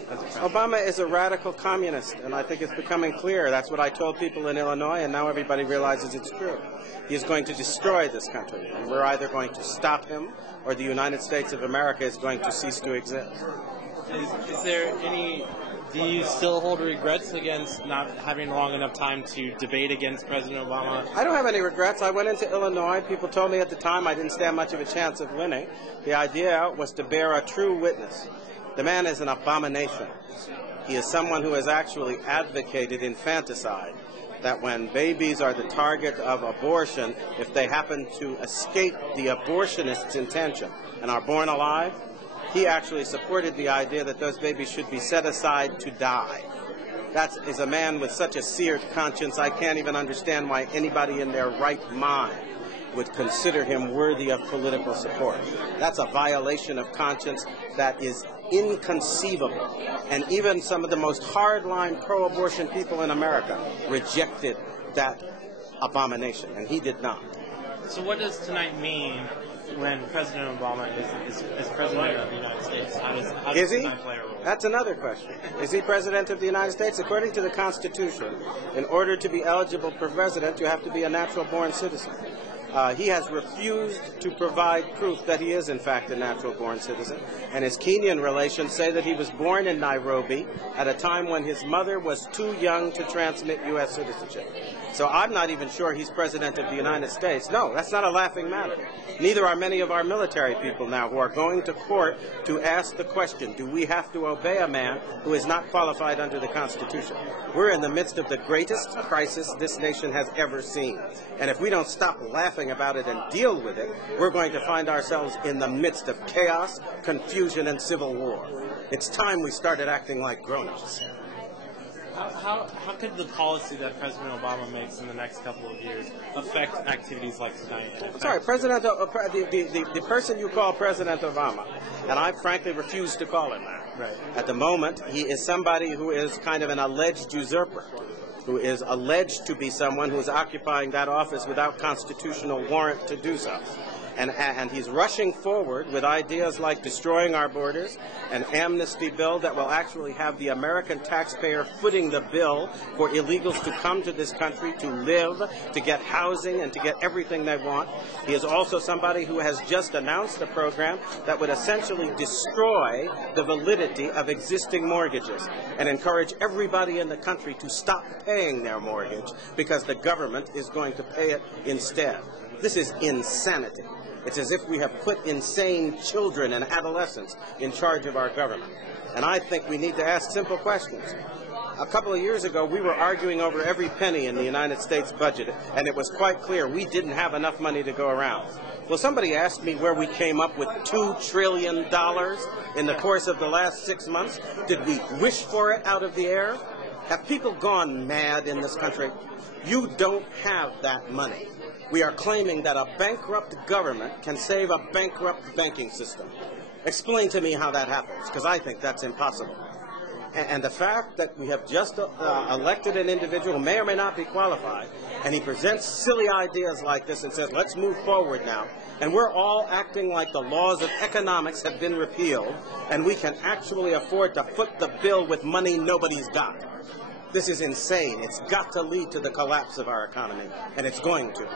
Obama is a radical communist, and I think it's becoming clear. That's what I told people in Illinois, and now everybody realizes it's true. He is going to destroy this country, and we're either going to stop him, or the United States of America is going to cease to exist. Is there any... Do you still hold regrets against not having long enough time to debate against President Obama? I don't have any regrets. I went into Illinois. People told me at the time I didn't stand much of a chance of winning. The idea was to bear a true witness. The man is an abomination. He is someone who has actually advocated infanticide, that when babies are the target of abortion, if they happen to escape the abortionist's intention and are born alive, he actually supported the idea that those babies should be set aside to die. That is a man with such a seared conscience, I can't even understand why anybody in their right mind would consider him worthy of political support. That's a violation of conscience that is inconceivable. And even some of the most hardline pro-abortion people in America rejected that abomination, and he did not. So what does tonight mean when President Obama is President of the United States? How does tonight play a role? That's another question. Is he President of the United States? According to the Constitution, in order to be eligible for president, you have to be a natural-born citizen. He has refused to provide proof that he is, in fact, a natural-born citizen. And his Kenyan relations say that he was born in Nairobi at a time when his mother was too young to transmit U.S. citizenship. So I'm not even sure he's President of the United States. No, that's not a laughing matter. Neither are many of our military people now who are going to court to ask the question, do we have to obey a man who is not qualified under the Constitution? We're in the midst of the greatest crisis this nation has ever seen. And if we don't stop laughing about it and deal with it, we're going to find ourselves in the midst of chaos, confusion, and civil war. It's time we started acting like grown-ups. How could the policy that President Obama makes in the next couple of years affect activities like tonight? Sorry, the person you call President Obama, and I frankly refuse to call him that. Right. At the moment, he is somebody who is kind of an alleged usurper, who is alleged to be someone who is occupying that office without constitutional warrant to do so. And he's rushing forward with ideas like destroying our borders, an amnesty bill that will actually have the American taxpayer footing the bill for illegals to come to this country to live, to get housing, and to get everything they want. He is also somebody who has just announced a program that would essentially destroy the validity of existing mortgages and encourage everybody in the country to stop paying their mortgage because the government is going to pay it instead. This is insanity. It's as if we have put insane children and adolescents in charge of our government. And I think we need to ask simple questions. A couple of years ago, we were arguing over every penny in the United States budget, and it was quite clear we didn't have enough money to go around. Well, somebody asked me where we came up with $2 trillion in the course of the last 6 months. Did we wish for it out of the air? Have people gone mad in this country? You don't have that money. We are claiming that a bankrupt government can save a bankrupt banking system. Explain to me how that happens, because I think that's impossible. And the fact that we have just elected an individual who may or may not be qualified, and he presents silly ideas like this and says, let's move forward now, and we're all acting like the laws of economics have been repealed, and we can actually afford to foot the bill with money nobody's got. This is insane. It's got to lead to the collapse of our economy, and it's going to.